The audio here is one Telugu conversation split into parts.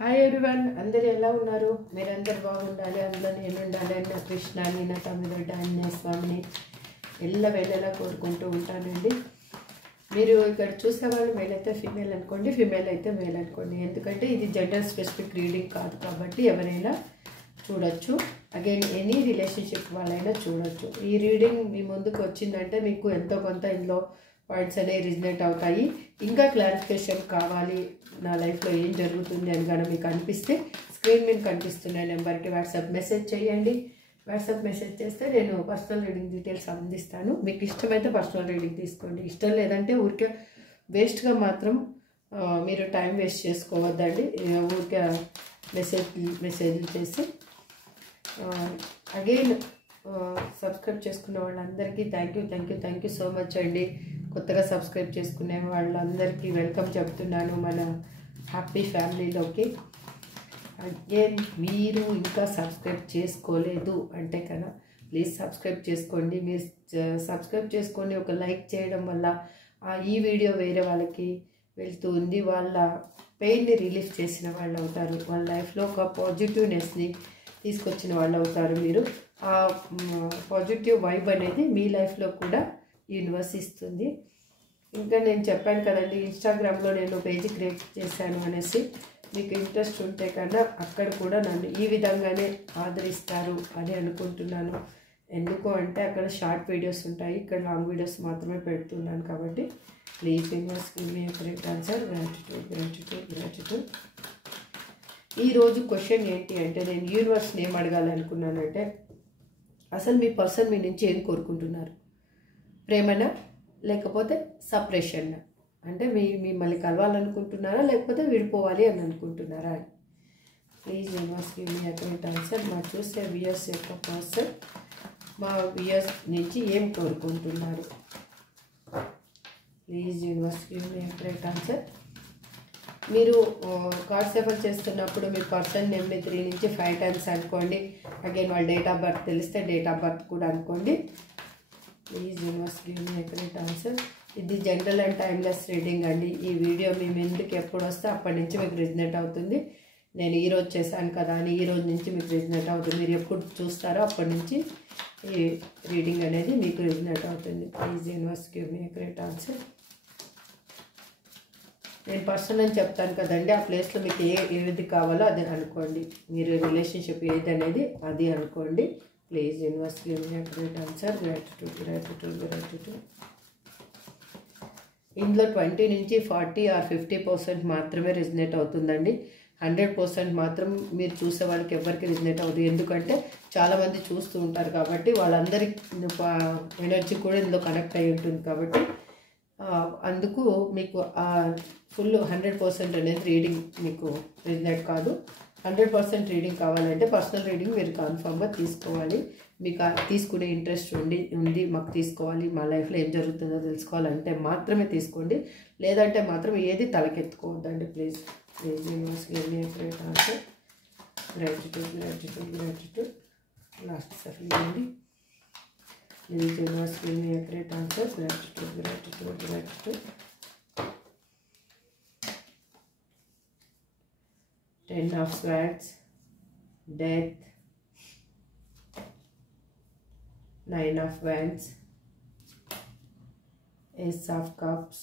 హాయ్ ఎవ్రీవన్, అందరూ ఎలా ఉన్నారు? మీరందరూ బాగుండాలి, అందులో నేను ఉండాలి అని నా కృష్ణాని, నా తమ్మిదొడ్డ ఆంజనేయ స్వామిని ఎల్లవేళలా కోరుకుంటూ ఉంటానండి. మీరు ఇక్కడ చూసేవాళ్ళు మేల్ అయితే ఫీమేల్ అనుకోండి, ఫీమేల్ అయితే మేల్ అనుకోండి. ఎందుకంటే ఇది జెండర్ స్పెసిఫిక్ రీడింగ్ కాదు కాబట్టి ఎవరైనా చూడొచ్చు. అగైన్ ఎనీ రిలేషన్షిప్ వాళ్ళైనా చూడొచ్చు. ఈ రీడింగ్ మీ ముందుకు వచ్చిందంటే మీకు ఎంతో కొంత ఇందులో పాయింట్స్ అనేవి రిజనేట్ అవుతాయి. ఇంకా క్లారిఫికేషన్ కావాలి, నా లైఫ్లో ఏం జరుగుతుంది అని కానీ మీకు అనిపిస్తే స్క్రీన్ మీద కనిపిస్తున్న నెంబర్కి వాట్సాప్ మెసేజ్ చేయండి. వాట్సాప్ మెసేజ్ చేస్తే నేను పర్సనల్ రీడింగ్ డీటెయిల్స్ అందిస్తాను. మీకు ఇష్టమైతే పర్సనల్ రీడింగ్ తీసుకోండి, ఇష్టం లేదంటే ఊరికే వేస్ట్గా మాత్రం మీరు టైం వేస్ట్ చేసుకోవద్దండి. ఊరికే మెసేజ్లు చేసి అగైన్ సబ్స్క్రైబ్ చేసుకున్న వాళ్ళందరికీ థ్యాంక్ యూ సో మచ్ అండి. కొత్తగా సబ్స్క్రైబ్ చేసుకునే వాళ్ళందరికీ వెల్కమ్ చెప్తున్నాను మన హ్యాపీ ఫ్యామిలీలోకి. అగైన్ మీరు ఇంకా సబ్స్క్రైబ్ చేసుకోలేదు అంటే కదా ప్లీజ్ సబ్స్క్రైబ్ చేసుకోండి. మీరు సబ్స్క్రైబ్ చేసుకొని ఒక లైక్ చేయడం వల్ల ఈ వీడియో వేరే వాళ్ళకి వెళ్తూ ఉంది. వాళ్ళ పెయిన్ని రిలీఫ్ చేసిన వాళ్ళు అవుతారు, వాళ్ళ లైఫ్లో ఒక పాజిటివ్నెస్ని తీసుకొచ్చిన వాళ్ళు అవుతారు. మీరు ఆ పాజిటివ్ వైబ్ అనేది మీ లైఫ్లో కూడా యూనివర్స్ ఇస్తుంది. ఇంకా నేను చెప్పాను కదండి, ఇన్స్టాగ్రామ్లో నేను పేజీ క్రియేట్ చేశాను అనేసి. మీకు ఇంట్రెస్ట్ ఉంటే కన్నా అక్కడ కూడా నన్ను ఈ విధంగానే ఆదరిస్తారు అని అనుకుంటున్నాను. ఎందుకు అంటే అక్కడ షార్ట్ వీడియోస్ ఉంటాయి, ఇక్కడ లాంగ్ వీడియోస్ మాత్రమే పెడుతున్నాను. కాబట్టి please universe give me a great answer. Gratitude. ఈరోజు క్వశ్చన్ ఏంటి అంటే, నేను యూనివర్స్ని ఏం అడగాలనుకున్నానంటే, అసలు మీ పర్సన్ మీ నుంచి ఏం కోరుకుంటున్నారు? ప్రేమనా లేకపోతే సపరేషన్నా? అంటే మిమ్మల్ని కలవాలనుకుంటున్నారా లేకపోతే విడిపోవాలి అని అనుకుంటున్నారా అని. Please universe give me a great answer. మా చూసే వ్యూయర్స్ యొక్క పర్సన్ మా వ్యూయర్స్ నుంచి ఏం కోరుకుంటున్నారు? Please universe give me a great answer. మీరు కార్డ్ షఫల్ చేస్తున్నప్పుడు మీ పర్సన్ నేమ్ని 3 నుంచి 5 టైమ్స్ అనుకోండి. అగైన్ వాళ్ళ డేట్ ఆఫ్ బర్త్ తెలిస్తే డేట్ ఆఫ్ బర్త్ కూడా అనుకోండి. Please universe give me a great answer. ఇది జనరల్ అండ్ టైమ్లెస్ రీడింగ్ అండి. ఈ వీడియో మీ ముందుకు ఎప్పుడు వస్తే అప్పటి నుంచి మీకు రిజనేట్ అవుతుంది. నేను ఈరోజు చేశాను కదా అని ఈ రోజు నుంచి మీకు రిజనేట్ అవుతుంది. మీరు ఎప్పుడు చూస్తారో అప్పటి నుంచి ఈ రీడింగ్ అనేది మీకు రిజనేట్ అవుతుంది. Please universe give me a great answer. నేను పర్సన్ అని చెప్తాను కదండి, ఆ ప్లేస్లో మీకు ఏది కావాలో అది అనుకోండి. మీరు రిలేషన్షిప్ ఏది అనేది అది అనుకోండి. Please universe give me a great answer. Gratitude. ఇందులో 20 నుంచి 40 or 50% మాత్రమే రిజనేట్ అవుతుందండి. 100% మాత్రం మీరు చూసే వాళ్ళకి ఎవరికి రిజనేట్ అవుతుంది. ఎందుకంటే చాలామంది చూస్తూ ఉంటారు కాబట్టి వాళ్ళందరి ఎనర్జీ కూడా ఇందులో కనెక్ట్ అయి ఉంటుంది. కాబట్టి అందుకు మీకు ఫుల్ 100% అనేది రీడింగ్ మీకు రిజనేట్ కాదు. 100% రీడింగ్ కావాలంటే పర్సనల్ రీడింగ్ మీరు కన్ఫర్మ్గా తీసుకోవాలి. మీకు తీసుకునే ఇంట్రెస్ట్ ఉంది మాకు తీసుకోవాలి, మా లైఫ్లో ఏం జరుగుతుందో తెలుసుకోవాలంటే మాత్రమే తీసుకోండి. లేదంటే మాత్రం ఏది తలకెత్తుకోవద్దండి. Please universe give me a great answer. Gratitude. Last సఫల్ అండి. Please universe give me a great answer. Gratitude. 10 of Swords, Death, 9 of Wands, Ace of Cups,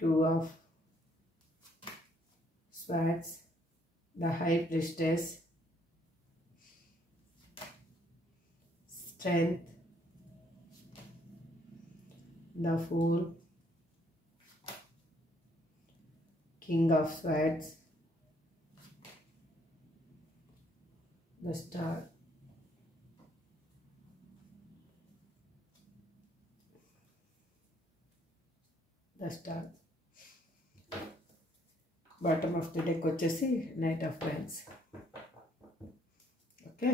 2 of Swords, the High Priestess, Strength, the Fool, King of Swords, the Star, bottom of the deck వచ్చేసి నైట్ ఆఫ్ Wands. ఓకే,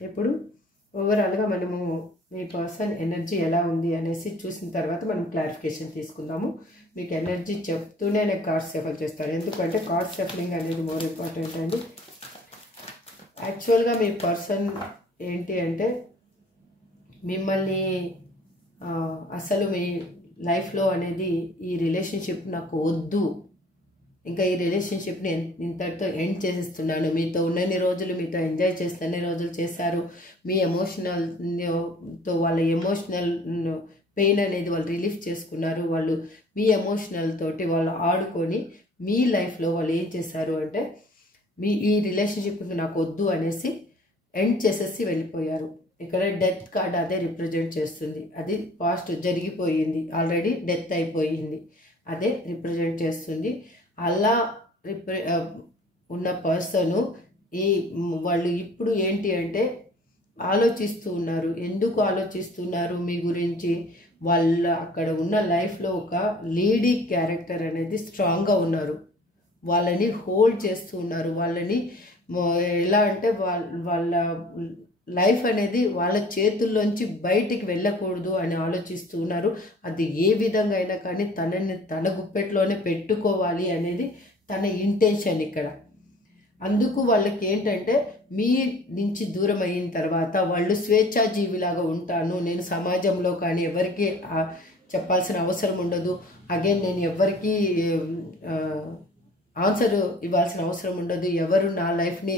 ఇప్పుడు ఓవరాల్గా మనము మీ పర్సన్ ఎనర్జీ ఎలా ఉంది అనేసి చూసిన తర్వాత మనం క్లారిఫికేషన్ తీసుకుందాము. మీకు ఎనర్జీ చెప్తూనే నేను కార్డ్స్ షఫల్ చేస్తాను, ఎందుకంటే కార్డ్ షఫలింగ్ అనేది మోర్ ఇంపార్టెంట్ అండి. యాక్చువల్గా మీ పర్సన్ ఏంటి అంటే మిమ్మల్ని అసలు మీ లైఫ్లో అనేది ఈ రిలేషన్షిప్ నాకు వద్దు, ఇంకా ఈ రిలేషన్షిప్ని ఇంతటితో ఎండ్ చేసేస్తున్నాను, మీతో ఉన్నన్ని రోజులు మీతో ఎంజాయ్ చేస్తున్న రోజులు చేశారు, మీ ఎమోషనల్తో వాళ్ళ ఎమోషనల్ పెయిన్ అనేది వాళ్ళు రిలీఫ్ చేసుకున్నారు, వాళ్ళు మీ ఎమోషనల్ తోటి వాళ్ళు ఆడుకొని మీ లైఫ్లో వాళ్ళు ఏం చేశారు అంటే మీ ఈ రిలేషన్షిప్కి నాకు వద్దు అనేసి ఎండ్ చేసేసి వెళ్ళిపోయారు. ఇక్కడ డెత్ కార్డ్ అదే రిప్రజెంట్ చేస్తుంది. అది పాస్ట్ జరిగిపోయింది, ఆల్రెడీ డెత్ అయిపోయింది, అదే రిప్రజెంట్ చేస్తుంది. అలా ఉన్న పర్సను వాళ్ళు ఇప్పుడు ఏంటి అంటే ఆలోచిస్తూ ఉన్నారు. ఎందుకు ఆలోచిస్తున్నారు మీ గురించి? వాళ్ళ అక్కడ ఉన్న లైఫ్లో ఒక లేడీ క్యారెక్టర్ అనేది స్ట్రాంగ్గా ఉన్నారు, వాళ్ళని హోల్డ్ చేస్తూ ఉన్నారు. వాళ్ళని ఎలా అంటే వాళ్ళ లైఫ్ అనేది వాళ్ళ చేతుల్లోంచి బయటికి వెళ్ళకూడదు అని ఆలోచిస్తూ ఉన్నారు. అది ఏ విధంగా అయినా కానీ తనని తన గుప్పెట్లోనే పెట్టుకోవాలి అనేది తన ఇంటెన్షన్ ఇక్కడ. అందుకు వాళ్ళకి ఏంటంటే మీ నుంచి దూరం అయిన తర్వాత వాళ్ళు స్వేచ్ఛాజీవిలాగా ఉంటాను, నేను సమాజంలో కానీ ఎవరికి చెప్పాల్సిన అవసరం ఉండదు, అగైన్ నేను ఎవరికి ఆన్సర్ ఇవ్వాల్సిన అవసరం ఉండదు, ఎవరు నా లైఫ్ని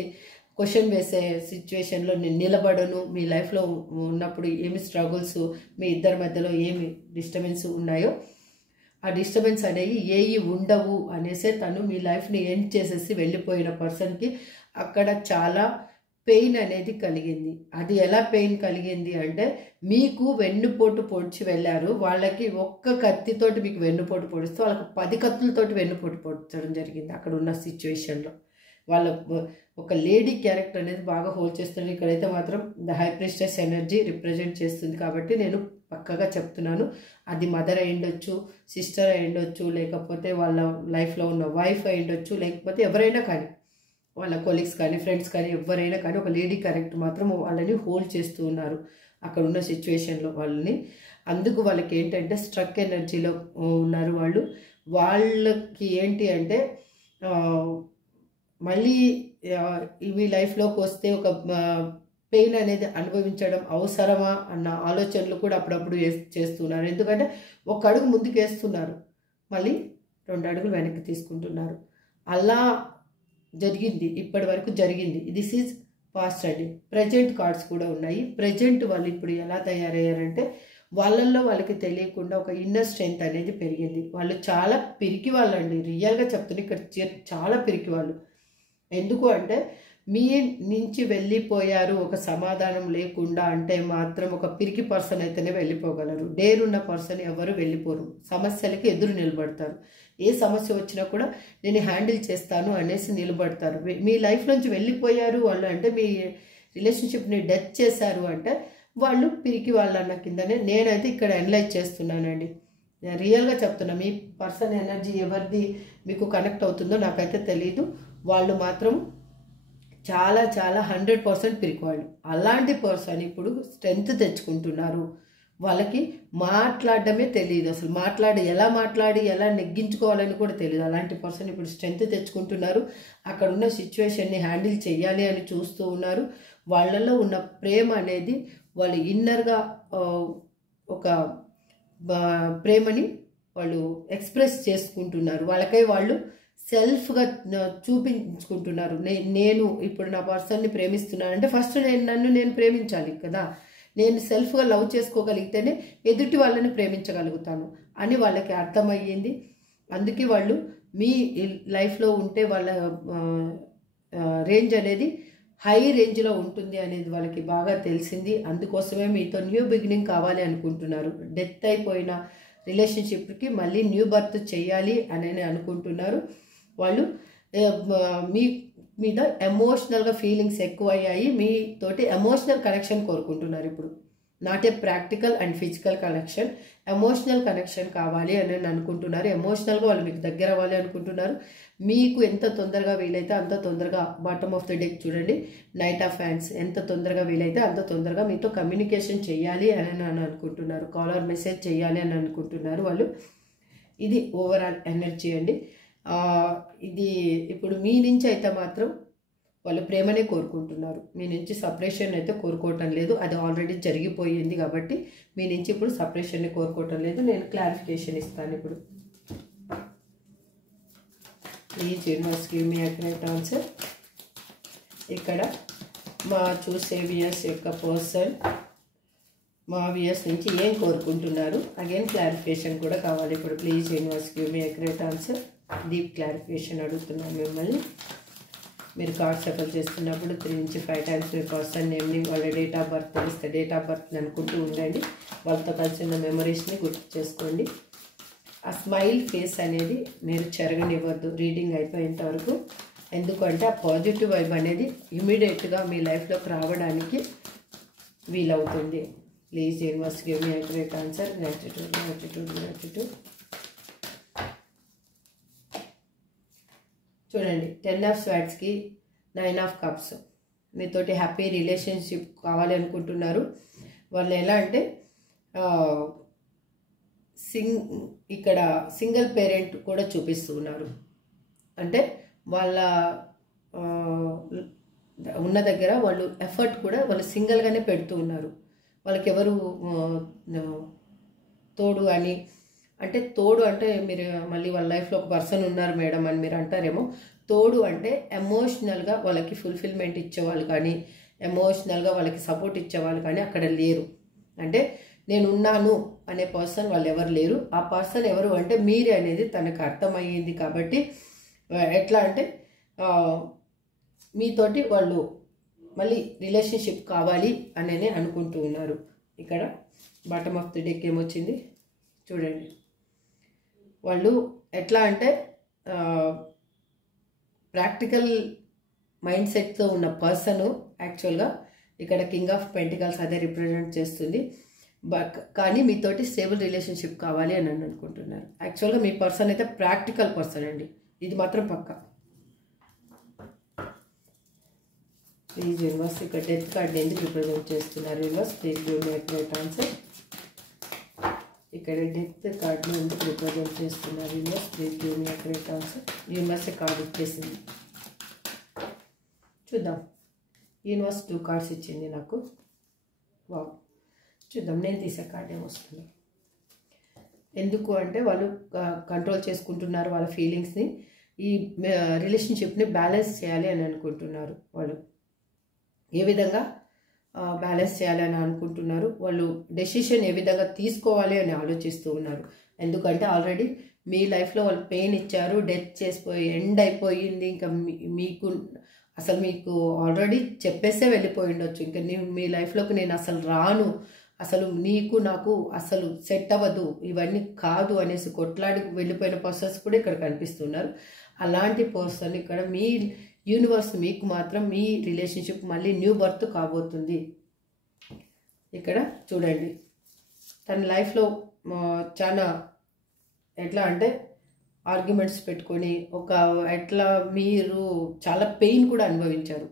క్వశ్చన్ వేసే సిచ్యువేషన్లో నేను నిలబడను, మీ లైఫ్లో ఉన్నప్పుడు ఏమి స్ట్రగుల్స్ మీ ఇద్దరి మధ్యలో ఏమి డిస్టర్బెన్స్ ఉన్నాయో ఆ డిస్టర్బెన్స్ అనేవి ఏవి ఉండవు అనేసే తను మీ లైఫ్ని ఎండ్ చేసేసి వెళ్ళిపోయిన పర్సన్కి అక్కడ చాలా పెయిన్ అనేది కలిగింది. అది ఎలా పెయిన్ కలిగింది అంటే మీకు వెన్నుపోటు పొడిచి వెళ్ళారు, వాళ్ళకి ఒక్క కత్తితోటి మీకు వెన్నుపోటు పొడిస్తూ వాళ్ళకి 10 కత్తులతోటి వెన్నుపోటు పొడిచడం జరిగింది. అక్కడ ఉన్న సిచ్యువేషన్లో వాళ్ళ ఒక లేడీ క్యారెక్టర్ అనేది బాగా హోల్డ్ చేస్తుంది. ఇక్కడైతే మాత్రం the high priestess energy represent చేస్తుంది కాబట్టి నేను పక్కగా చెప్తున్నాను. అది మదర్ అయి ఉండొచ్చు, సిస్టర్ అయి ఉండొచ్చు, లేకపోతే వాళ్ళ లైఫ్లో ఉన్న వైఫ్ అయి ఉండొచ్చు, లేకపోతే ఎవరైనా కానీ వాళ్ళ కొలీగ్స్ కానీ ఫ్రెండ్స్ కానీ ఎవరైనా కానీ ఒక లేడీ క్యారెక్టర్ మాత్రం వాళ్ళని హోల్డ్ చేస్తూ ఉన్నారు అక్కడ ఉన్న సిచ్యువేషన్లో వాళ్ళని. అందుకు వాళ్ళకి ఏంటంటే స్ట్రక్ ఎనర్జీలో ఉన్నారు వాళ్ళు. వాళ్ళకి ఏంటి అంటే మళ్ళీ ఇవి లైఫ్లోకి వస్తే ఒక పెయిన్ అనేది అనుభవించడం అవసరమా అన్న ఆలోచనలు కూడా అప్పుడప్పుడు చేస్తున్నారు. ఎందుకంటే ఒక అడుగు ముందుకు వేస్తున్నారు, మళ్ళీ 2 అడుగులు వెనక్కి తీసుకుంటున్నారు. అలా జరిగింది, ఇప్పటి వరకు జరిగింది. దిస్ ఈజ్ పాస్ట్ అండి. ప్రజెంట్ కార్డ్స్ కూడా ఉన్నాయి. ప్రజెంట్ వాళ్ళు ఇప్పుడు ఎలా తయారయ్యారంటే వాళ్ళల్లో వాళ్ళకి తెలియకుండా ఒక ఇన్నర్ స్ట్రెంగ్త్ అనేది పెరిగింది. వాళ్ళు చాలా పిరికి వాళ్ళండి, రియల్గా చెప్తున్నా, ఇక్కడ చాలా పిరికి వాళ్ళు. ఎందుకు అంటే మీ నుంచి వెళ్ళిపోయారు ఒక సమాధానం లేకుండా అంటే మాత్రం ఒక పిరికి పర్సన్ అయితేనే వెళ్ళిపోగలరు. డేరున్న పర్సన్ ఎవరు వెళ్ళిపోరు, సమస్యలకి ఎదురు నిలబడతారు. ఏ సమస్య వచ్చినా కూడా నేను హ్యాండిల్ చేస్తాను అనేసి నిలబడతారు. మీ లైఫ్ నుంచి వెళ్ళిపోయారు వాళ్ళు అంటే మీ రిలేషన్షిప్ని డెత్ చేశారు అంటే వాళ్ళు పిరికి వాళ్ళు అన్న కిందనే నేనైతే ఇక్కడ అనలైజ్ చేస్తున్నానండి. నేను రియల్గా చెప్తున్నా. మీ పర్సన్ ఎనర్జీ ఎవరిది మీకు కనెక్ట్ అవుతుందో నాకైతే తెలీదు. వాళ్ళు మాత్రం చాలా చాలా 100% పిరికివాళ్ళు. అలాంటి పర్సన్ ఇప్పుడు స్ట్రెంగ్త్ తెచ్చుకుంటున్నారు. వాళ్ళకి మాట్లాడడమే తెలియదు, అసలు ఎలా నెగ్గించుకోవాలని కూడా తెలియదు. అలాంటి పర్సన్ ఇప్పుడు స్ట్రెంగ్త్ తెచ్చుకుంటున్నారు. అక్కడ ఉన్న సిచ్యువేషన్ని హ్యాండిల్ చేయాలి అని చూస్తూ ఉన్నారు. వాళ్ళలో ఉన్న ప్రేమ అనేది వాళ్ళు ఇన్నర్గా ఒక ప్రేమని వాళ్ళు ఎక్స్ప్రెస్ చేసుకుంటున్నారు. వాళ్ళకై వాళ్ళు సెల్ఫ్గా చూపించుకుంటున్నారు. నేను ఇప్పుడు నా పర్సన్ని ప్రేమిస్తున్నానంటే ఫస్ట్ నన్ను నేను ప్రేమించాలి కదా. నేను సెల్ఫ్గా లవ్ చేసుకోగలిగితేనే ఎదుటి వాళ్ళని ప్రేమించగలుగుతాను అని వాళ్ళకి అర్థమయ్యింది. అందుకే వాళ్ళు మీ లైఫ్లో ఉంటే వాళ్ళ రేంజ్ అనేది హై రేంజ్లో ఉంటుంది అనేది వాళ్ళకి బాగా తెలిసింది. అందుకోసమే మీతో న్యూ బిగినింగ్ కావాలి అనుకుంటున్నారు. డెత్ అయిపోయిన రిలేషన్షిప్కి మళ్ళీ న్యూ బర్త్ చేయాలి అని అనుకుంటున్నారు. వాళ్ళు మీ మీద ఎమోషనల్గా ఫీలింగ్స్ ఎక్కువ అయ్యాయి, మీతోటి ఎమోషనల్ కనెక్షన్ కోరుకుంటున్నారు. ఇప్పుడు not a practical and physical connection, emotional connection కావాలి అని అనుకుంటున్నారు. ఎమోషనల్గా వాళ్ళు మీకు దగ్గర అవ్వాలి అనుకుంటున్నారు. మీకు ఎంత తొందరగా వీలైతే అంత తొందరగా బాటమ్ ఆఫ్ ద డెక్ చూడండి, నైట్ ఆఫ్ హ్యాండ్స్, ఎంత తొందరగా వీలైతే అంత తొందరగా మీతో కమ్యూనికేషన్ చేయాలి అని అనుకుంటున్నారు. కాల్ ఆర్ మెసేజ్ చేయాలి అని అనుకుంటున్నారు వాళ్ళు. ఇది ఓవరాల్ ఎనర్జీ అండి. ఇది ఇప్పుడు మీ నుంచి అయితే మాత్రం వాళ్ళు ప్రేమనే కోరుకుంటున్నారు. మీ నుంచి సపరేషన్ అయితే కోరుకోవటం లేదు. అది ఆల్రెడీ జరిగిపోయింది కాబట్టి మీ నుంచి ఇప్పుడు సపరేషన్ని కోరుకోవటం లేదు. నేను క్లారిఫికేషన్ ఇస్తాను ఇప్పుడు. Please universe give me accurate answer. ఇక్కడ మా చూసే వ్యూయర్స్ యొక్క పర్సన్ మా వ్యూయర్స్ నుంచి ఏం కోరుకుంటున్నారు, అగైన్ క్లారిఫికేషన్ కూడా కావాలి ఇప్పుడు. Please universe give me accurate answer. Deep clarification అడుగుతున్నాను మిమ్మల్ని. మీరు కార్డ్ షఫల్ చేస్తున్నప్పుడు 3 నుంచి 5 టైమ్స్ మీ పర్సన్ నేమ్ని, వాళ్ళ డేట్ ఆఫ్ బర్త్ తెలిస్తే డేట్ ఆఫ్ బర్త్ని అనుకుంటూ ఉండండి. వాళ్ళతో కలిసి ఉన్న మెమరీస్ని గుర్తు చేసుకోండి. ఆ స్మైల్ ఫేస్ అనేది మీరు చెరగనివ్వద్దు రీడింగ్ అయిపోయేంత వరకు. ఎందుకంటే ఆ పాజిటివ్ వైబ్ అనేది ఇమీడియట్గా మీ లైఫ్లోకి రావడానికి వీలవుతుంది. Please universe give me accurate answer. Gratitude gratitude gratitude. చూడండి 10 ఆఫ్ స్వార్డ్స్కి 9 ఆఫ్ కప్స్. మీతోటి హ్యాపీ రిలేషన్షిప్ కావాలి అనుకుంటున్నారు. వాళ్ళు ఎలా అంటే ఇక్కడ సింగిల్ పేరెంట్ కూడా చూపిస్తూ ఉన్నారు. అంటే వాళ్ళ ఉన్న దగ్గర వాళ్ళు ఎఫర్ట్ కూడా వాళ్ళు సింగిల్గానే పెడుతూ ఉన్నారు. వాళ్ళకి ఎవరు తోడు అని అంటే, తోడు అంటే మీరు మళ్ళీ వాళ్ళ లైఫ్లో ఒక పర్సన్ ఉన్నారు మేడం అని మీరు అంటారేమో. తోడు అంటే ఎమోషనల్గా వాళ్ళకి ఫుల్ఫిల్మెంట్ ఇచ్చేవాళ్ళు కానీ, ఎమోషనల్గా వాళ్ళకి సపోర్ట్ ఇచ్చేవాళ్ళు కానీ అక్కడ లేరు. అంటే నేను ఉన్నాను అనే పర్సన్ వాళ్ళు ఎవరు లేరు. ఆ పర్సన్ ఎవరు అంటే మీరే అనేది తనకు అర్థమయ్యింది. కాబట్టి ఎట్లా అంటే మీతోటి వాళ్ళు మళ్ళీ రిలేషన్షిప్ కావాలి అనేది అనుకుంటూ ఉన్నారు. ఇక్కడ బాటమ్ ఆఫ్ ది డెక్ ఏమొచ్చింది చూడండి. వాళ్ళు ఎట్లా అంటే ప్రాక్టికల్ మైండ్ సెట్తో ఉన్న పర్సను యాక్చువల్గా ఇక్కడ కింగ్ ఆఫ్ పెంటికల్స్ అదే రిప్రజెంట్ చేస్తుంది. కానీ మీతోటి స్టేబుల్ రిలేషన్షిప్ కావాలి అని అనుకుంటున్నారు. యాక్చువల్గా మీ పర్సన్ అయితే ప్రాక్టికల్ పర్సన్ అండి, ఇది మాత్రం పక్కా. ప్లీజ్ యూనివర్స్ ఇక్కడ డెత్ కార్డ్ ఎందుకు రిప్రజెంట్ చేస్తున్నారు universe? Please give me accurate answer. ఇక్కడ డెత్ కార్డ్ని ఎందుకు రిప్రజెంట్ చేస్తున్నారు universe? Please give me accurate answer. Universe card ఇచ్చేసింది, చూద్దాం. యూనివర్స్ 2 కార్డ్స్ ఇచ్చింది నాకు. వావ్, చూద్దాం నేను తీసే కార్డ్ ఏమొస్తుంది. ఎందుకు అంటే వాళ్ళు కంట్రోల్ చేసుకుంటున్నారు వాళ్ళ ఫీలింగ్స్ని. ఈ రిలేషన్షిప్ని బ్యాలెన్స్ చేయాలి అని అనుకుంటున్నారు. వాళ్ళు ఏ విధంగా బ్యాలెన్స్ చేయాలి అని అనుకుంటున్నారు. వాళ్ళు డెసిషన్ ఏ విధంగా తీసుకోవాలి అని ఆలోచిస్తూ ఉన్నారు. ఎందుకంటే ఆల్రెడీ మీ లైఫ్లో వాళ్ళు పెయిన్ ఇచ్చారు, డెత్ చేసిపోయి ఎండ్ అయిపోయింది. ఇంకా మీకు ఆల్రెడీ చెప్పేసే వెళ్ళిపోయి ఉండొచ్చు. ఇంకా మీ లైఫ్లోకి నేను అసలు రాను, అసలు నీకు నాకు అసలు సెట్ అవ్వదు, ఇవన్నీ కాదు అనేసి కొట్లాడి వెళ్ళిపోయిన పర్సన్స్ కూడా ఇక్కడ కనిపిస్తున్నారు. అలాంటి పర్సన్ ఇక్కడ మీ యూనివర్స్ మీకు మాత్రం మీ రిలేషన్షిప్ మళ్ళీ న్యూ బర్త్ కాబోతుంది. ఇక్కడ చూడండి తన లైఫ్లో చాలా ఎట్లా అంటే ఆర్గ్యుమెంట్స్ పెట్టుకొని ఎట్లా మీరు చాలా పెయిన్ కూడా అనుభవించారు.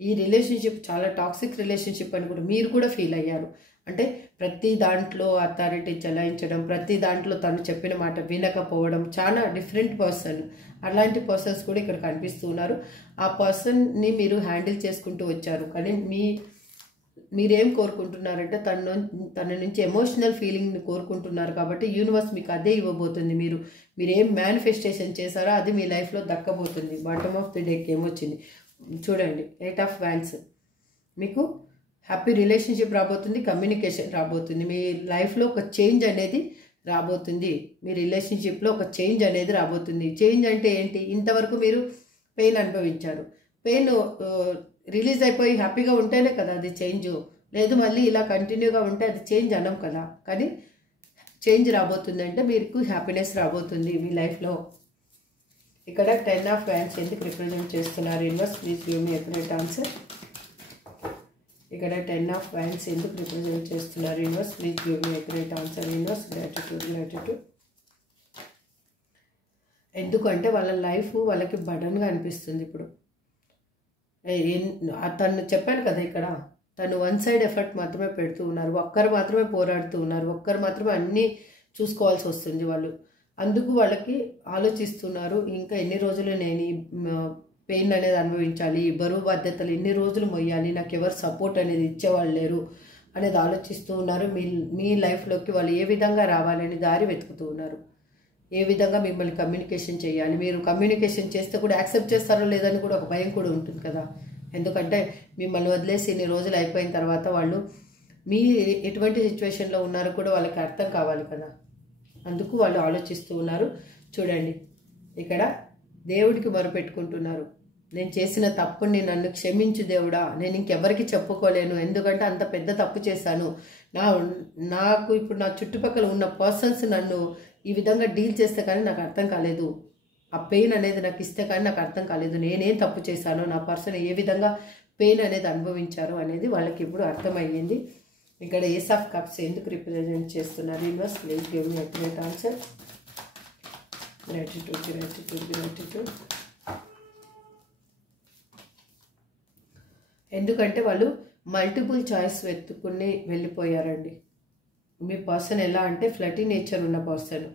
ఈ రిలేషన్షిప్ చాలా టాక్సిక్ రిలేషన్షిప్ అని కూడా మీరు కూడా ఫీల్ అయ్యారు. అంటే ప్రతి దాంట్లో అథారిటీ చెలాయించడం, ప్రతి దాంట్లో తను చెప్పిన మాట వినకపోవడం, చాలా డిఫరెంట్ పర్సన్. అలాంటి పర్సన్స్ కూడా ఇక్కడ కనిపిస్తున్నారు. ఆ పర్సన్ని మీరు హ్యాండిల్ చేసుకుంటూ వచ్చారు. కానీ మీరేం కోరుకుంటున్నారంటే తన నుంచి ఎమోషనల్ ఫీలింగ్ని కోరుకుంటున్నారు. కాబట్టి యూనివర్స్ మీకు అదే ఇవ్వబోతుంది. మీరేం మేనిఫెస్టేషన్ చేశారో అది మీ లైఫ్లో దక్కబోతుంది. బాటమ్ ఆఫ్ ది డెక్ ఏమొచ్చింది చూడండి, 8 ఆఫ్ వ్యాండ్స్. మీకు హ్యాపీ రిలేషన్షిప్ రాబోతుంది, కమ్యూనికేషన్ రాబోతుంది, మీ లైఫ్లో ఒక చేంజ్ అనేది రాబోతుంది, మీ రిలేషన్షిప్లో ఒక చేంజ్ అనేది రాబోతుంది. చేంజ్ అంటే ఏంటి? ఇంతవరకు మీరు పెయిన్ అనుభవించారు. పెయిన్ రిలీజ్ అయిపోయి హ్యాపీగా ఉంటేనే కదా అది చేంజ్. లేదు మళ్ళీ ఇలా కంటిన్యూగా ఉంటే అది చేంజ్ అనం కదా. కానీ చేంజ్ రాబోతుంది అంటే మీకు హ్యాపీనెస్ రాబోతుంది మీ లైఫ్లో. ఇక్కడ 10 ఆఫ్ వ్యాండ్స్ ఎందుకు రిప్రజెంట్ చేస్తున్నారు universe? Please give me accurate answer. ఇక్కడ 10 ఆఫ్ వ్యాండ్స్ ఎందుకు రిప్రజెంట్ చేస్తున్నారు universe? Please give me accurate answer universe. Gratitude. ఎందుకంటే వాళ్ళ లైఫ్ వాళ్ళకి బర్డన్గా అనిపిస్తుంది ఇప్పుడు. తను చెప్పాను కదా, ఇక్కడ తను వన్ సైడ్ ఎఫర్ట్ మాత్రమే పెడుతూ ఉన్నారు. ఒక్కరు మాత్రమే పోరాడుతూ ఉన్నారు, ఒక్కరు మాత్రమే అన్నీ చూసుకోవాల్సి వస్తుంది వాళ్ళు. అందుకు వాళ్ళకి ఆలోచిస్తున్నారు, ఇంకా ఎన్ని రోజులు నేను ఈ పెయిన్ అనేది అనుభవించాలి, ఈ బరువు బాధ్యతలు ఎన్ని రోజులు మొయ్యాలి, నాకు ఎవరు సపోర్ట్ అనేది ఇచ్చేవాళ్ళు లేరు అనేది ఆలోచిస్తూ ఉన్నారు. మీ లైఫ్లోకి వాళ్ళు ఏ విధంగా రావాలని దారి వెతుకుతూ ఉన్నారు. ఏ విధంగా మిమ్మల్ని కమ్యూనికేషన్ చేయాలి, మీరు కమ్యూనికేషన్ చేస్తే కూడా యాక్సెప్ట్ చేస్తారో లేదని కూడా ఒక భయం కూడా ఉంటుంది కదా. ఎందుకంటే మిమ్మల్ని వదిలేసి ఇన్ని రోజులు అయిపోయిన తర్వాత వాళ్ళు మీ ఎటువంటి సిచ్యువేషన్లో ఉన్నారో కూడా వాళ్ళకి అర్థం కావాలి కదా. అందుకు వాళ్ళు ఆలోచిస్తూ ఉన్నారు. చూడండి, ఇక్కడ దేవుడికి మొరపెట్టుకుంటున్నారు. నేను చేసిన తప్పుని నన్ను క్షమించు దేవుడా, నేను ఇంకెవరికి చెప్పుకోలేను, ఎందుకంటే అంత పెద్ద తప్పు చేశాను. నాకు ఇప్పుడు నా చుట్టుపక్కల ఉన్న పర్సన్స్ నన్ను ఈ విధంగా డీల్ చేస్తే కానీ నాకు అర్థం కాలేదు, ఆ పెయిన్ అనేది నాకు ఇస్తే కానీ నాకు అర్థం కాలేదు, నేనేం తప్పు చేశానో, నా పర్సన్ ఏ విధంగా పెయిన్ అనేది అనుభవించారు అనేది వాళ్ళకి ఇప్పుడు అర్థమయ్యింది. ఇక్కడ ఏస్ ఆఫ్ కప్స్ ఎందుకు రిప్రజెంట్ చేస్తున్నారు? Universe please give me accurate answer. Gratitude gratitude gratitude. ఎందుకంటే వాళ్ళు మల్టిపుల్ చాయిస్ వెతుక్కుని వెళ్ళిపోయారండి. మీ పర్సన్ ఎలా అంటే ఫ్లటీ నేచర్ ఉన్న పర్సన్.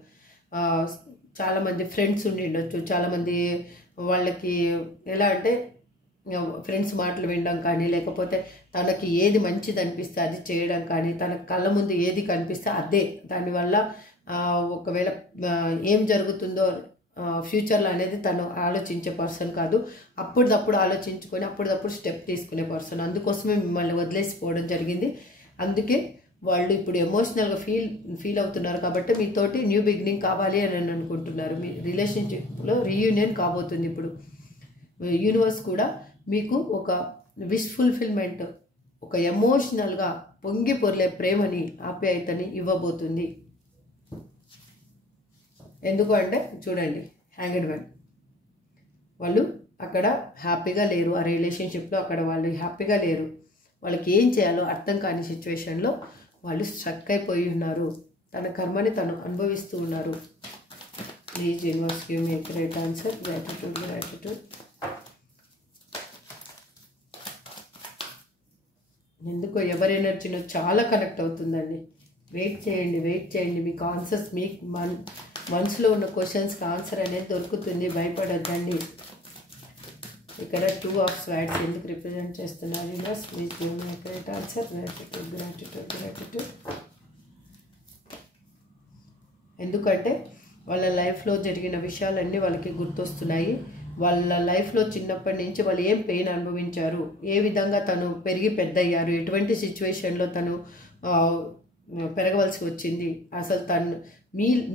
చాలామంది ఫ్రెండ్స్ ఉండి ఉండొచ్చు, చాలామంది వాళ్ళకి ఎలా అంటే ఫ్రెండ్స్ మాటలు వినడం కానీ, లేకపోతే తనకి ఏది మంచిది అనిపిస్తే అది చేయడం కానీ, తన కళ్ళ ముందు ఏది కనిపిస్తే అదే, దానివల్ల ఒకవేళ ఏం జరుగుతుందో ఫ్యూచర్లో అనేది తను ఆలోచించే పర్సన్ కాదు. అప్పటిదప్పుడు ఆలోచించుకొని అప్పటిదప్పుడు స్టెప్ తీసుకునే పర్సన్. అందుకోసమే మిమ్మల్ని వదిలేసిపోవడం జరిగింది. అందుకే వాళ్ళు ఇప్పుడు ఎమోషనల్గా ఫీల్ అవుతున్నారు. కాబట్టి మీతోటి న్యూ బిగినింగ్ కావాలి అని అనుకుంటున్నారు. మీ రిలేషన్షిప్లో రీయూనియన్ కాబోతుంది. ఇప్పుడు యూనివర్స్ కూడా మీకు ఒక విష్ ఫుల్ఫిల్మెంట్, ఒక ఎమోషనల్గా పొంగి పొర్లే ప్రేమని, ఆప్యాయతని ఇవ్వబోతుంది. ఎందుకు అంటే చూడండి, హ్యాంగ్డ్ మ్యాన్ వాళ్ళు అక్కడ హ్యాపీగా లేరు. ఆ రిలేషన్షిప్లో అక్కడ వాళ్ళు హ్యాపీగా లేరు. వాళ్ళకి ఏం చేయాలో అర్థం కాని సిచ్యువేషన్లో వాళ్ళు స్ట్రక్ అయిపోయి ఉన్నారు. తన కర్మని తను అనుభవిస్తూ ఉన్నారు. Please universe give me great answer. Gratitude gratitude. ఎందుకో ఎవరి ఎనర్జీనో చాలా కనెక్ట్ అవుతుందండి. వెయిట్ చేయండి, వెయిట్ చేయండి. మీకు ఆన్సర్స్, మీకు మనసులో ఉన్న క్వశ్చన్స్కి ఆన్సర్ అనేది దొరుకుతుంది. భయపడద్దండి. ఇక్కడ 2 of Swords ఎందుకు రిప్రజెంట్ చేస్తున్నారు? Universe please give me great answer. Gratitude gratitude gratitude. ఎందుకంటే వాళ్ళ లైఫ్లో జరిగిన విషయాలన్నీ వాళ్ళకి గుర్తొస్తున్నాయి. వాళ్ళ లైఫ్లో చిన్నప్పటి నుంచి వాళ్ళు ఏం పెయిన్ అనుభవించారు, ఏ విధంగా తను పెరిగి పెద్దయ్యారు, ఎటువంటి సిచ్యువేషన్లో తను పెరగవలసి వచ్చింది, అసలు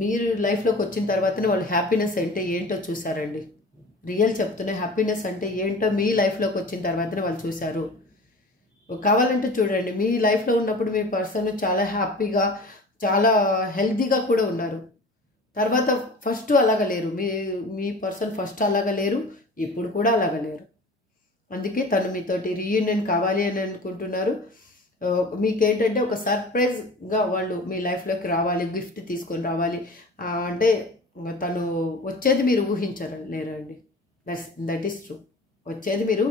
మీరు లైఫ్లోకి వచ్చిన తర్వాతనే వాళ్ళు హ్యాపీనెస్ అంటే ఏంటో చూసారండి. రియల్ చెప్తున్నా, హ్యాపీనెస్ అంటే ఏంటో మీ లైఫ్లోకి వచ్చిన తర్వాతనే వాళ్ళు చూశారు. కావాలంటే చూడండి, మీ లైఫ్లో ఉన్నప్పుడు మీ పర్సన్ చాలా హ్యాపీగా, చాలా హెల్తీగా కూడా ఉన్నారు. తర్వాత ఫస్ట్ అలాగ లేరు. మీ పర్సన్ ఫస్ట్ అలాగ లేరు, ఇప్పుడు కూడా అలాగ లేరు. అందుకే తను మీతోటి రీయూనియన్ కావాలి అని అనుకుంటున్నారు. మీకేంటంటే ఒక సర్ప్రైజ్గా వాళ్ళు మీ లైఫ్లోకి రావాలి, గిఫ్ట్ తీసుకొని రావాలి. అంటే తను వచ్చేది మీరు ఊహించలేరండి. That is true. వచ్చేది మీరు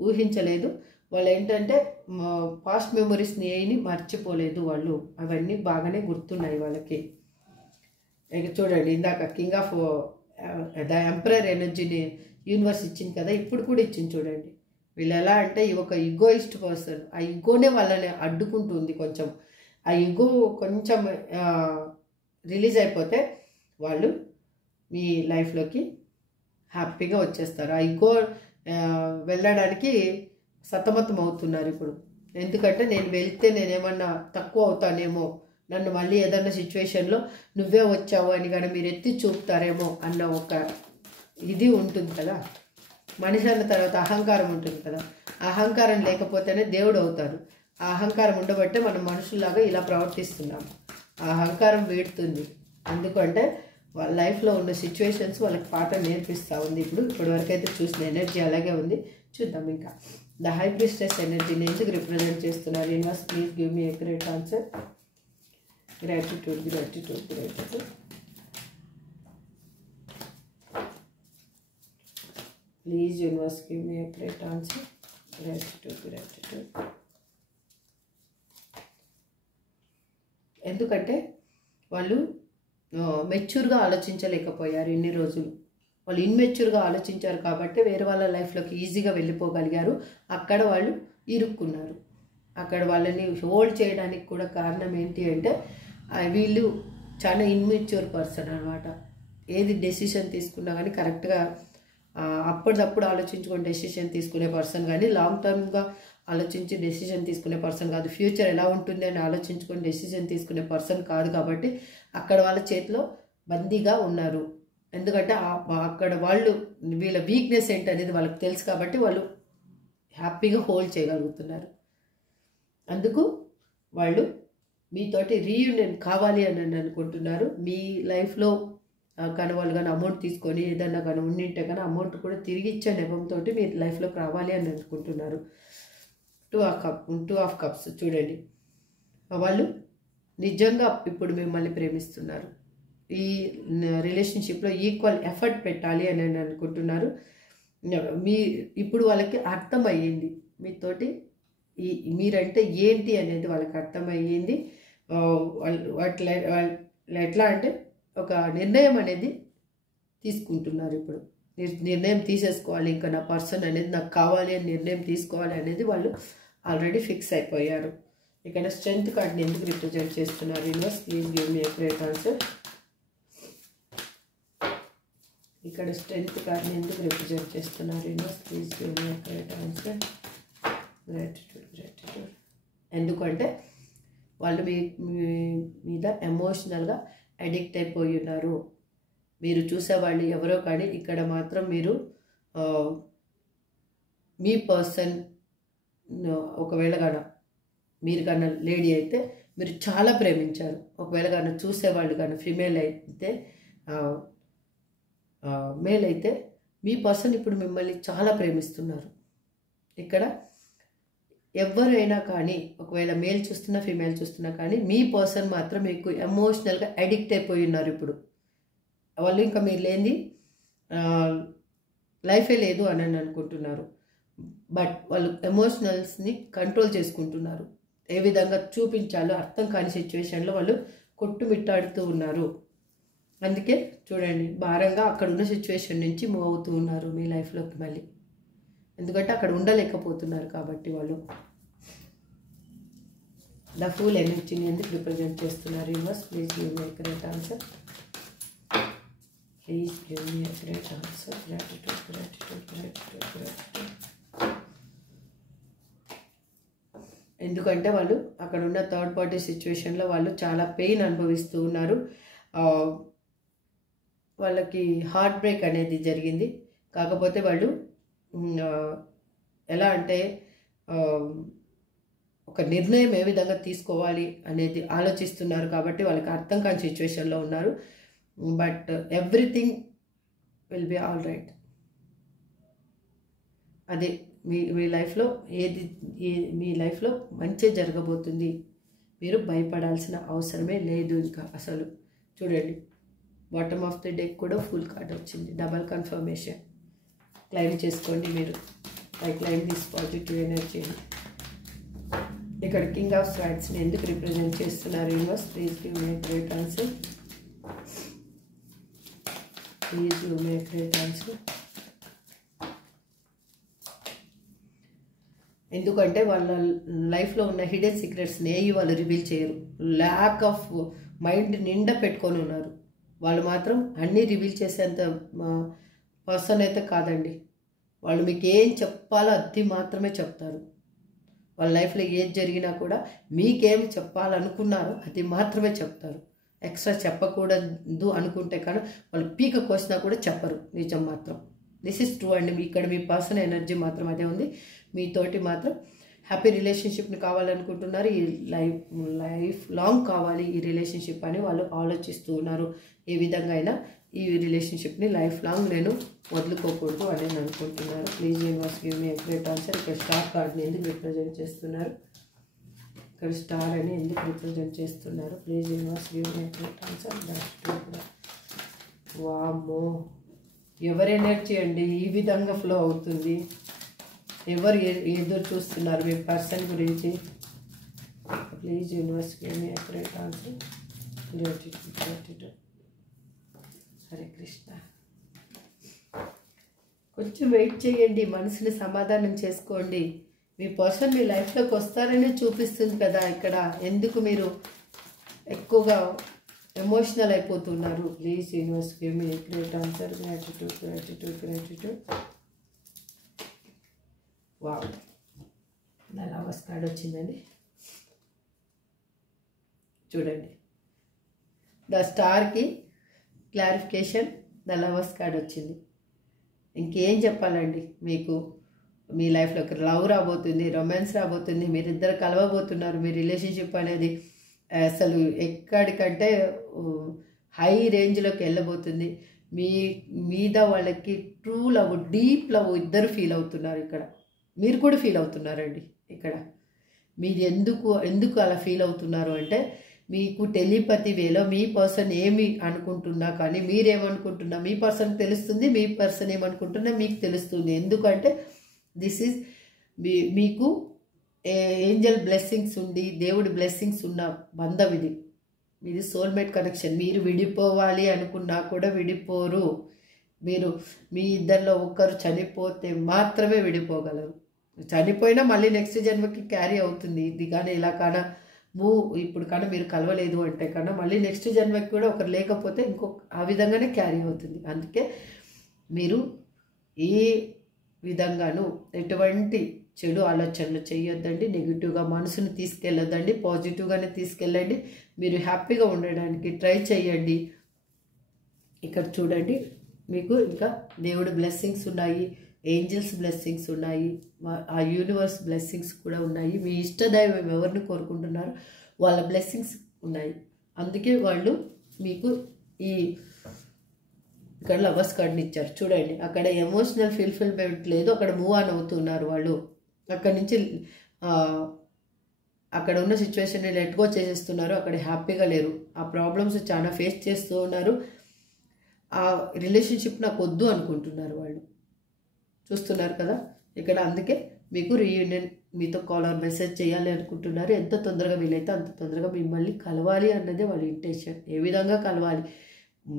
ఊహించలేదు. వాళ్ళు ఏంటంటే పాస్ట్ మెమొరీస్ని ఏని మర్చిపోలేదు వాళ్ళు. అవన్నీ బాగానే గుర్తున్నాయి వాళ్ళకి. ఇక చూడండి, ఇందాక కింగ్ ఆఫ్ ద ఎంపరర్ ఎనర్జీని యూనివర్స్ ఇచ్చింది కదా, ఇప్పుడు కూడా ఇచ్చింది. చూడండి, వీళ్ళు ఎలా అంటే ఒక ఈగోయిస్ట్ పర్సన్. ఆ ఈగోనే వాళ్ళని అడ్డుకుంటుంది. కొంచెం ఆ ఈగో కొంచెం రిలీజ్ అయిపోతే వాళ్ళు మీ లైఫ్లోకి హ్యాపీగా వచ్చేస్తారు. ఆ ఈగో వెళ్ళడానికి సతమతం అవుతున్నారు ఇప్పుడు. ఎందుకంటే నేను వెళ్తే నేనేమన్నా తక్కువ అవుతానేమో, నన్ను మళ్ళీ ఏదన్నా సిచ్యువేషన్లో నువ్వే వచ్చావు అని కానీ మీరు ఎత్తి చూపుతారేమో అన్న ఒక ఇది ఉంటుంది కదా. మనిషి అన్న తర్వాత అహంకారం ఉంటుంది కదా. అహంకారం లేకపోతేనే దేవుడు అవుతారు. ఆ అహంకారం ఉండబట్టే మనం మనుషుల్లాగా ఇలా ప్రవర్తిస్తున్నాం. ఆ అహంకారం వీడుతుంది. ఎందుకంటే వాళ్ళ లైఫ్లో ఉన్న సిచ్యువేషన్స్ వాళ్ళకి పాఠం నేర్పిస్తూ ఉంది. ఇప్పటివరకు అయితే చూసిన ఎనర్జీ అలాగే ఉంది. చూద్దాం ఇంకా ద హై ప్రీస్టెస్ ఎనర్జీని ఎందుకు రిప్రజెంట్ చేస్తున్నారు? Universe please give me a great answer. Gratitude gratitude gratitude. Please universe give me a great answer. Gratitude gratitude. ఎందుకంటే వాళ్ళు మెచ్యూర్గా ఆలోచించలేకపోయారు ఇన్ని రోజులు. వాళ్ళు ఇన్మెచ్యూర్గా ఆలోచించారు కాబట్టి వేరే వాళ్ళ లైఫ్లోకి ఈజీగా వెళ్ళిపోగలిగారు. అక్కడ వాళ్ళు ఇరుక్కున్నారు. అక్కడ వాళ్ళని హోల్డ్ చేయడానికి కూడా కారణం ఏంటి అంటే వీళ్ళు చాలా ఇన్మెచ్యూర్ పర్సన్ అనమాట. ఏది డెసిషన్ తీసుకున్నా కానీ కరెక్ట్గా అప్పటిదప్పుడు ఆలోచించుకొని డెసిషన్ తీసుకునే పర్సన్, కానీ లాంగ్ టర్మ్గా ఆలోచించి డెసిషన్ తీసుకునే పర్సన్ కాదు. ఫ్యూచర్ ఎలా ఉంటుంది అని ఆలోచించుకొని డెసిషన్ తీసుకునే పర్సన్ కాదు. కాబట్టి అక్కడ వాళ్ళ చేతిలో బందీగా ఉన్నారు. ఎందుకంటే అక్కడ వాళ్ళు వీళ్ళ వీక్నెస్ ఏంటనేది వాళ్ళకి తెలుసు కాబట్టి వాళ్ళు హ్యాపీగా హోల్డ్ చేయగలుగుతున్నారు. అందుకు వాళ్ళు మీతోటి రీయూనియన్ కావాలి అని అనుకుంటున్నారు. మీ లైఫ్లో కానీ వాళ్ళు కానీ అమౌంట్ తీసుకొని ఏదన్నా కానీ ఉండింటే కానీ అమౌంట్ కూడా తిరిగి ఇచ్చే నెపంతో మీ లైఫ్లోకి రావాలి అని అనుకుంటున్నారు. 2 ఆఫ్ కప్స్ చూడండి. వాళ్ళు నిజంగా ఇప్పుడు మిమ్మల్ని ప్రేమిస్తున్నారు. ఈ రిలేషన్షిప్లో ఈక్వల్ ఎఫర్ట్ పెట్టాలి అని అనుకుంటున్నారు. ఇప్పుడు వాళ్ళకి అర్థమయ్యింది మీతోటి మీరంటే ఏంటి అనేది వాళ్ళకి అర్థమయ్యింది. ఎట్లా అంటే ఒక నిర్ణయం అనేది తీసుకుంటున్నారు. ఇప్పుడు నిర్ణయం తీసేసుకోవాలి, ఇంకా నా పర్సన్ అనేది నాకు కావాలి అని నిర్ణయం తీసుకోవాలి అనేది వాళ్ళు ఆల్రెడీ ఫిక్స్ అయిపోయారు. ఇక్కడ స్ట్రెంగ్త్ కార్డ్ని ఎందుకు రిప్రజెంట్ చేస్తున్నారు universe? Please give me a great answer. ఇక్కడ స్ట్రెంగ్త్ కార్డ్ని ఎందుకు రిప్రజెంట్ చేస్తున్నారు universe? Please give me a great answer. Gratitude. ఎందుకంటే వాళ్ళు మీ మీద ఎమోషనల్గా అడిక్ట్ అయిపోయి ఉన్నారు. మీరు చూసేవాళ్ళు ఎవరో కానీ ఇక్కడ మాత్రం మీరు మీ పర్సన్ ఒకవేళ కానీ మీరు కన్నా లేడీ అయితే మీరు చాలా ప్రేమించారు. ఒకవేళ కానీ చూసేవాళ్ళు కానీ ఫిమేల్ అయితే మేల్ అయితే మీ పర్సన్ ఇప్పుడు మిమ్మల్ని చాలా ప్రేమిస్తున్నారు. ఇక్కడ ఎవరైనా కానీ ఒకవేళ మేల్ చూస్తున్నా ఫిమేల్ చూస్తున్నా కానీ మీ పర్సన్ మాత్రం మీకు ఎమోషనల్గా అడిక్ట్ అయిపోయి ఉన్నారు. ఇప్పుడు వాళ్ళు ఇంకా మీరు లేని లైఫే లేదు అని అనుకుంటున్నారు. బట్ వాళ్ళు ఎమోషనల్స్ని కంట్రోల్ చేసుకుంటున్నారు. ఏ విధంగా చూపించాలో అర్థం కాని సిచ్యువేషన్లో వాళ్ళు కొట్టుమిట్టాడుతూ ఉన్నారు. అందుకే చూడండి భారంగా అక్కడ ఉన్న సిచ్యువేషన్ నుంచి మూవ్ అవుతూ ఉన్నారు మీ లైఫ్లోకి మళ్ళీ. ఎందుకంటే అక్కడ ఉండలేకపోతున్నారు కాబట్టి వాళ్ళు. ద ఫూల్ ఎనర్జీని ఎందుకు రిప్రజెంట్ చేస్తున్నారు universe? Please give me a great answer. Please give me a great answer. Gratitude. ఎందుకంటే వాళ్ళు అక్కడ ఉన్న థర్డ్ పార్టీ సిచ్యువేషన్లో వాళ్ళు చాలా పెయిన్ అనుభవిస్తూ ఉన్నారు. వాళ్ళకి హార్ట్ బ్రేక్ అనేది జరిగింది. కాకపోతే వాళ్ళు ఎలా అంటే ఒక నిర్ణయం ఏ విధంగా తీసుకోవాలి అనేది ఆలోచిస్తున్నారు కాబట్టి వాళ్ళకి అర్థం కాని సిచ్యువేషన్లో ఉన్నారు. But everything will be all right. అదే మీ లైఫ్లో మీ లైఫ్లో మంచి జరగబోతుంది. మీరు భయపడాల్సిన అవసరమే లేదు ఇంకా అసలు. చూడండి బాటమ్ ఆఫ్ ది డెక్ కూడా ఫుల్ కార్డ్ వచ్చింది. Double confirmation. క్లైమ్ చేసుకోండి మీరు. ఐ క్లైమ్ దిస్ పాజిటివ్ ఎనర్జీని. ఇక్కడ కింగ్ ఆఫ్ స్వార్డ్స్ని ఎందుకు రిప్రజెంట్ చేస్తున్నారు universe? Please give me a great answer. Please give me a great answer. ఎందుకంటే వాళ్ళ లైఫ్లో ఉన్న హిడెన్ సీక్రెట్స్ని ఏవి వాళ్ళు రివీల్ చేయరు. ల్యాక్ ఆఫ్ మైండ్ నిండా పెట్టుకొని ఉన్నారు. వాళ్ళు మాత్రం అన్నీ రివీల్ చేసేంత పర్సన్ అయితే కాదండి. వాళ్ళు మీకు ఏం చెప్పాలో అది మాత్రమే చెప్తారు. వాళ్ళ లైఫ్లో ఏది జరిగినా కూడా మీకేం చెప్పాలనుకున్నారో అది మాత్రమే చెప్తారు. ఎక్స్ట్రా చెప్పకూడదు అనుకుంటే కానీ వాళ్ళు పీక కోసినా కూడా చెప్పరు నిజం మాత్రం. దిస్ ఈజ్ ట్రూ అండి. ఇక్కడ మీ పర్సన్ ఎనర్జీ మాత్రం అదే ఉంది. మీతోటి మాత్రం హ్యాపీ రిలేషన్షిప్ని కావాలనుకుంటున్నారు. ఈ లైఫ్ లాంగ్ కావాలి ఈ రిలేషన్షిప్ అని వాళ్ళు ఆలోచిస్తూ ఉన్నారు. ఏ విధంగా అయినా ఈ రిలేషన్షిప్ని లైఫ్ లాంగ్ నేను వదులుకోకూడదు అని అనుకుంటున్నారు. Please universe give me a great answer. ఇక్కడ స్టార్ కార్డ్ని ఎందుకు రిప్రజెంట్ చేస్తున్నారు? ఇక్కడ స్టార్ అని ఎందుకు రిప్రజెంట్ చేస్తున్నారు? Please universe give me a great answer. వామ్మో, ఎవరి ఎనర్జీ అండి ఈ విధంగా ఫ్లో అవుతుంది? ఎవరు ఎదురు చూస్తున్నారు మీ పర్సన్ గురించి? Please universe give me a great answer. Gratitude. Hare Krishna. కొంచెం వెయిట్ చేయండి, మనసుని సమాధానం చేసుకోండి. మీ పర్సన్ మీ లైఫ్లోకి వస్తారని చూపిస్తుంది కదా ఇక్కడ. ఎందుకు మీరు ఎక్కువగా ఎమోషనల్ అయిపోతున్నారు? Please universe give me great answer. Gratitude gratitude gratitude. Wow, నా లవర్స్ కార్డ్ వచ్చిందండి. చూడండి, ద స్టార్కి క్లారిఫికేషన్, ద లవర్స్ కార్డ్ వచ్చింది. ఇంకేం చెప్పాలండి మీకు? మీ లైఫ్లోకి లవ్ రాబోతుంది, రొమాన్స్ రాబోతుంది, మీరిద్దరు కలవబోతున్నారు. మీ రిలేషన్షిప్ అనేది అసలు ఎక్కడికంటే హై రేంజ్లోకి వెళ్ళబోతుంది. మీ మీద వాళ్ళకి ట్రూ లవ్, డీప్ లవ్ ఇద్దరు ఫీల్ అవుతున్నారు. ఇక్కడ మీరు కూడా ఫీల్ అవుతున్నారండి. ఇక్కడ మీరు ఎందుకు అలా ఫీల్ అవుతున్నారు అంటే, మీకు టెలిపతి వేలో మీ పర్సన్ ఏమి అనుకుంటున్నా కానీ మీరేమనుకుంటున్నా మీ పర్సన్కి తెలుస్తుంది, మీ పర్సన్ ఏమనుకుంటున్నా మీకు తెలుస్తుంది. ఎందుకంటే దిస్ ఈజ్ మీకు ఏంజల్ బ్లెస్సింగ్స్ ఉండి దేవుడి బ్లెస్సింగ్స్ ఉన్న బంధం ఇది. ఇది సోల్మేట్ కనెక్షన్. మీరు విడిపోవాలి అనుకున్నా కూడా విడిపోరు. మీరు మీ ఇద్దరిలో ఒక్కరు చనిపోతే మాత్రమే విడిపోగలరు. చనిపోయినా మళ్ళీ నెక్స్ట్ జన్మకి క్యారీ అవుతుంది. ఇది కానీ ఇలా కానా ఇప్పుడు కన్నా మీరు కలవలేదు అంటే కన్నా మళ్ళీ నెక్స్ట్ జన్మకి కూడా ఒకరు లేకపోతే ఆ విధంగానే క్యారీ అవుతుంది. అందుకే మీరు ఏ విధంగానూ ఎటువంటి చెడు ఆలోచనలు చేయొద్దండి. నెగిటివ్గా మనసును తీసుకెళ్ళొద్దండి. పాజిటివ్గానే తీసుకెళ్ళండి. మీరు హ్యాపీగా ఉండడానికి ట్రై చేయండి. ఇక్కడ చూడండి, మీకు ఇంకా దేవుడి బ్లెస్సింగ్స్ ఉన్నాయి, ఏంజల్స్ బ్లెస్సింగ్స్ ఉన్నాయి, ఆ యూనివర్స్ బ్లెస్సింగ్స్ కూడా ఉన్నాయి. మీ ఇష్టదైవం ఎవరిని కోరుకుంటున్నారో వాళ్ళ బ్లెస్సింగ్స్ ఉన్నాయి. అందుకే వాళ్ళు మీకు ఈ ఇక్కడ లవర్స్ కార్డ్ని ఇచ్చారు. చూడండి, అక్కడ ఎమోషనల్ ఫుల్ఫిల్మెంట్ లేదు, అక్కడ మూవ్ ఆన్ అవుతున్నారు వాళ్ళు. అక్కడి నుంచి అక్కడ ఉన్న సిచ్యువేషన్ని లెట్ గో చేసేస్తున్నారు. అక్కడ హ్యాపీగా లేరు. ఆ ప్రాబ్లమ్స్ చాలా ఫేస్ చేస్తూ ఉన్నారు. ఆ రిలేషన్షిప్ నాకు వద్దు అనుకుంటున్నారు వాళ్ళు. చూస్తున్నారు కదా ఇక్కడ. అందుకే మీకు రీయూనియన్, మీతో కాల్ ఆర్ మెసేజ్ చేయాలి అనుకుంటున్నారు. ఎంత తొందరగా వీలైతే అంత తొందరగా మిమ్మల్ని కలవాలి అన్నదే వాళ్ళ ఇంటెన్షన్. ఏ విధంగా కలవాలి,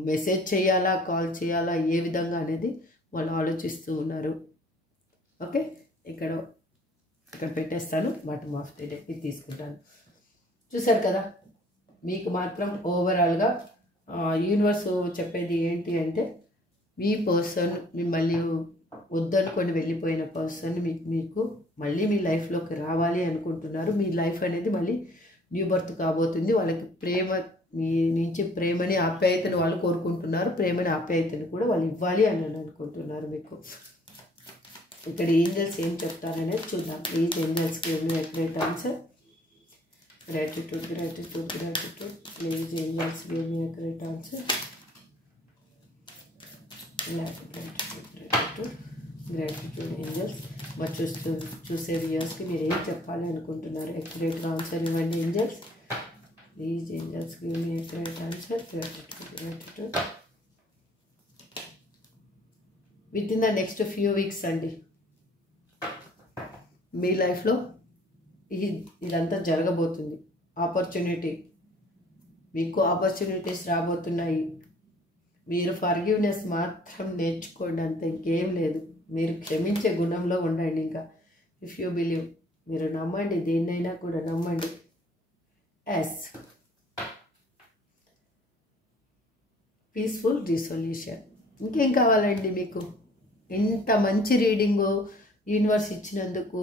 మెసేజ్ చేయాలా, కాల్ చేయాలా, ఏ విధంగా అనేది వాళ్ళు ఆలోచిస్తూ ఉన్నారు. ఓకే, ఇక్కడ పెట్టేస్తాను. బాటమ్ ఆఫ్ ది డెక్ తీసుకుంటాను. చూసారు కదా, మీకు మాత్రం ఓవరాల్గా యూనివర్స్ చెప్పేది ఏంటి అంటే, మీ పర్సన్ మిమ్మల్ని వద్దనుకొని వెళ్ళిపోయిన పర్సన్ మీకు మళ్ళీ మీ లైఫ్లోకి రావాలి అనుకుంటున్నారు. మీ లైఫ్ అనేది మళ్ళీ న్యూ బర్త్ కాబోతుంది. వాళ్ళకి ప్రేమ, మీ నుంచి ప్రేమని ఆప్యాయతను వాళ్ళు కోరుకుంటున్నారు. ప్రేమని ఆప్యాయతను కూడా వాళ్ళు ఇవ్వాలి అని అనుకుంటున్నారు మీకు. ఇక్కడ ఏంజల్స్ ఏం చెప్తారనేది చూద్దాం. ఈచ్ ఏంజల్స్కి great answer. Gratitude gratitude gratitude. Please angels give me great answer. Gratitude angels. మరి చూసే వ్యూయర్స్కి మీరు ఏం చెప్పాలి అనుకుంటున్నారు? ఎక్యురేట్గా ఆన్సర్ ఇవ్వండి angels. Please angels give me great answer. Gratitude gratitude. Within the next few weeks అండి మీ లైఫ్లో ఇదంతా జరగబోతుంది. ఆపర్చునిటీ, మీకు ఆపర్చునిటీస్ రాబోతున్నాయి. మీరు ఫర్గివ్నెస్ మాత్రం నేర్చుకోండి, అంత ఇంకేం లేదు. మీరు క్షమించే గుణంలో ఉండండి. ఇంకా ఇఫ్ యూ బిలీవ్, మీరు నమ్మండి, దేన్నైనా కూడా నమ్మండి. Yes, peaceful resolution. ఇంకేం కావాలండి మీకు? ఇంత మంచి రీడింగు యూనివర్స్ ఇచ్చినందుకు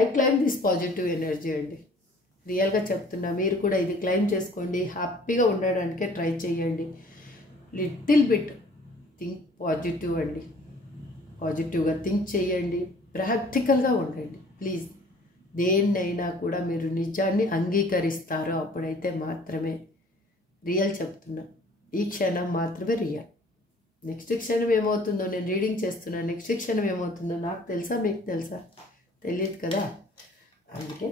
I claim this positive energy అండి. రియల్గా చెప్తున్నా, మీరు కూడా ఇది క్లైమ్ చేసుకోండి. హ్యాపీగా ఉండడానికే ట్రై చేయండి. లిటిల్ బిట్ థింక్ పాజిటివ్ అండి. పాజిటివ్గా థింక్ చేయండి. ప్రాక్టికల్గా ఉండండి ప్లీజ్. దేన్నైనా కూడా మీరు నిజాన్ని అంగీకరిస్తారో అప్పుడైతే మాత్రమే రియల్ చెప్తున్నా. ఈ క్షణం మాత్రమే రియల్. నెక్స్ట్ క్షణం ఏమవుతుందో నేను రీడింగ్ చేస్తున్నాను. నెక్స్ట్ క్షణం ఏమవుతుందో నాకు తెలుసా, మీకు తెలుసా? తెలియదు కదా. అందుకే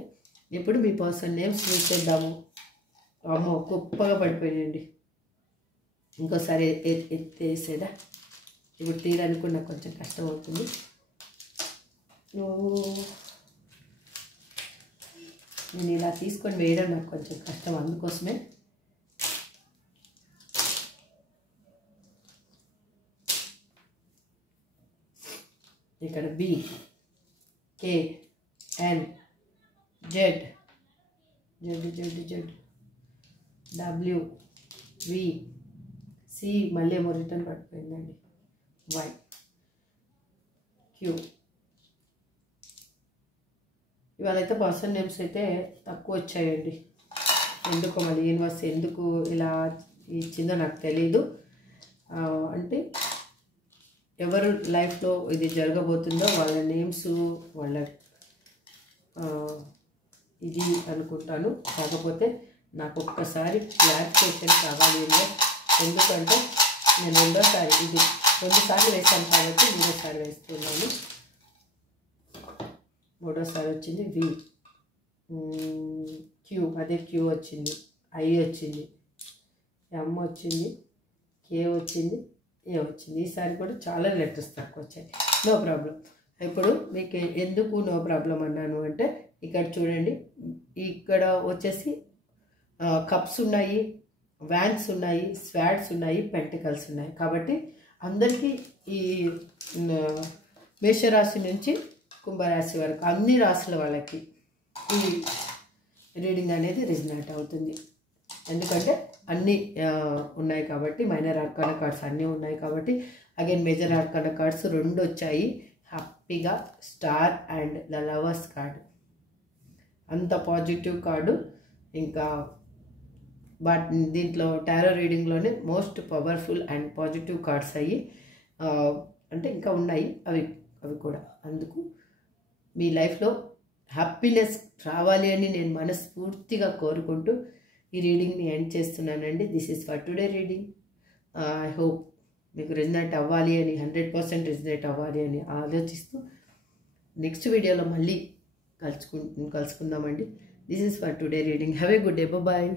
ఇప్పుడు మీ పర్సన్ నేమ్స్ చూసేద్దాము. అమ్మో, గొప్పగా పడిపోయాయండి. ఇంకోసారి ఎత్తేసేదా? ఇప్పుడు తీయడానికి నాకు కొంచెం కష్టం అవుతుంది. నేను ఇలా తీసుకొని వేయడం నాకు కొంచెం కష్టం. అందుకోసమే ఇక్కడ B, K, N, Z, W, V, C, మళ్ళీ ఏమో రిటర్న్ పడిపోయిందండి, Y, Q. ఇవాళైతే పర్సన్ నేమ్స్ అయితే తక్కువ వచ్చాయండి. ఎందుకు మళ్ళీ యూనివర్స్ ఎందుకు ఇలా ఇచ్చిందో నాకు తెలీదు. అంటే ఎవరు లైఫ్లో ఇది జరగబోతుందో వాళ్ళ నేమ్స్ వాళ్ళ ఇది అనుకుంటాను. కాకపోతే నాకు ఒక్కసారి క్లారిఫికేషన్ కావాలి. ఎందుకంటే నేను రెండోసారి ఇది 2 సార్లు వేసాను కాబట్టి 3సారి వేస్తున్నాను. 3సారి వచ్చింది V, Q, అదే Q వచ్చింది, I వచ్చింది, M వచ్చింది, K వచ్చింది, A వచ్చింది. ఈసారి కూడా చాలా లెటర్స్ తక్కువ వచ్చాయి. No problem. ఇప్పుడు మీకు ఎందుకు నో ప్రాబ్లం అన్నాను అంటే ఇక్కడ చూడండి, ఇక్కడ వచ్చేసి కప్స్ ఉన్నాయి, వ్యాన్స్ ఉన్నాయి, స్వాడ్స్ ఉన్నాయి, పెంటికల్స్ ఉన్నాయి. కాబట్టి అందరికీ ఈ మేషరాశి నుంచి కుంభరాశి వరకు అన్ని రాశుల వాళ్ళకి ఈ రీడింగ్ అనేది రిజనేట్ అవుతుంది. ఎందుకంటే అన్నీ ఉన్నాయి కాబట్టి, మైనర్ ఆర్కానా కార్డ్స్ అన్నీ ఉన్నాయి కాబట్టి. అగైన్ మేజర్ ఆర్కానా కార్డ్స్ 2 వచ్చాయి, హ్యాపీగా star and the lovers card. అంత పాజిటివ్ కార్డు. ఇంకా బట్ దీంట్లో టారో రీడింగ్లోనే most powerful and positive cards అయ్యి అంటే ఇంకా ఉన్నాయి అవి కూడా. అందుకు మీ లైఫ్లో హ్యాపీనెస్ రావాలి అని నేను మనస్ఫూర్తిగా కోరుకుంటూ ఈ రీడింగ్ని ఎండ్ చేస్తున్నానండి. This is for today reading. I hope మీకు రిజనేట్ అవ్వాలి అని, 100% రిజనేట్ అవ్వాలి అని ఆలోచిస్తూ నెక్స్ట్ వీడియోలో మళ్ళీ కలుసుకుందామండి. This is for today reading. Have a good day. Bye.